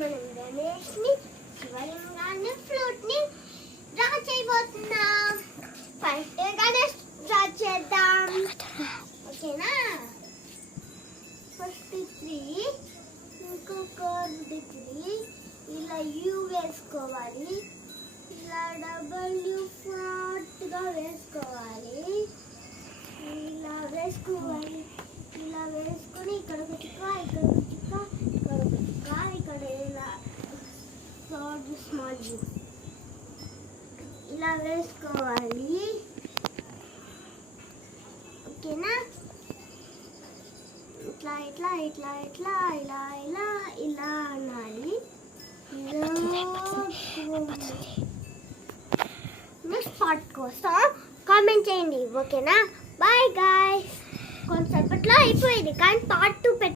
మనం గణేష్ని, శివలింగాన్ని, ఫ్లూట్ని డ్రా చేయబోతున్నాం. ఫస్ట్ గణేష్ డ్రా చేద్దాం. ఓకేనా? ఫస్ట్ 3, ఇంకొక 3 ఇలా యూ వేసుకోవాలి. ఇలా డబ్ల్యూ ఫ్లాట్గా వేసుకోవాలి. ఇలా వేసుకోవాలి. ఇలా వేసుకొని ఇక్కడ ఒక చుక్క, ఇక్కడ ఒక చుక్క, ఇక్కడ ఒక చుక్క, ఇక్కడ ఇలా స్మాల్ యూ ఇలా వేసుకోవాలి. ఓకేనా? ఇట్లా ఇట్లా ఇట్లా ఇట్లా ఇలా ఇలా ఇలా అనాలి. నెక్స్ట్ పార్ట్ కోసం కామెంట్ చేయండి. ఓకేనా? Bye guys. కొంచెంసేపట్లో అయిపోయింది కానీ పార్ట్ 2